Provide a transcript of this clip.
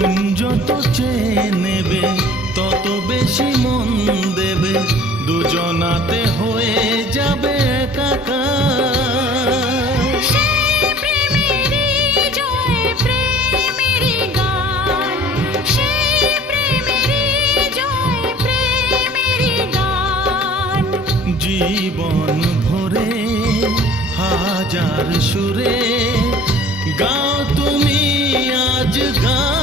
মন যত চেয়ে নেবে তত বেশি মন দেবে, দুজনাতে হয়ে যাবে একাকার। সেই প্রেমেরই জয় প্রেমেরই গান, সেই প্রেমেরই জয় প্রেমেরই গান। জীবন ভরে হাজার সুরে গাও তুমি আজ গান।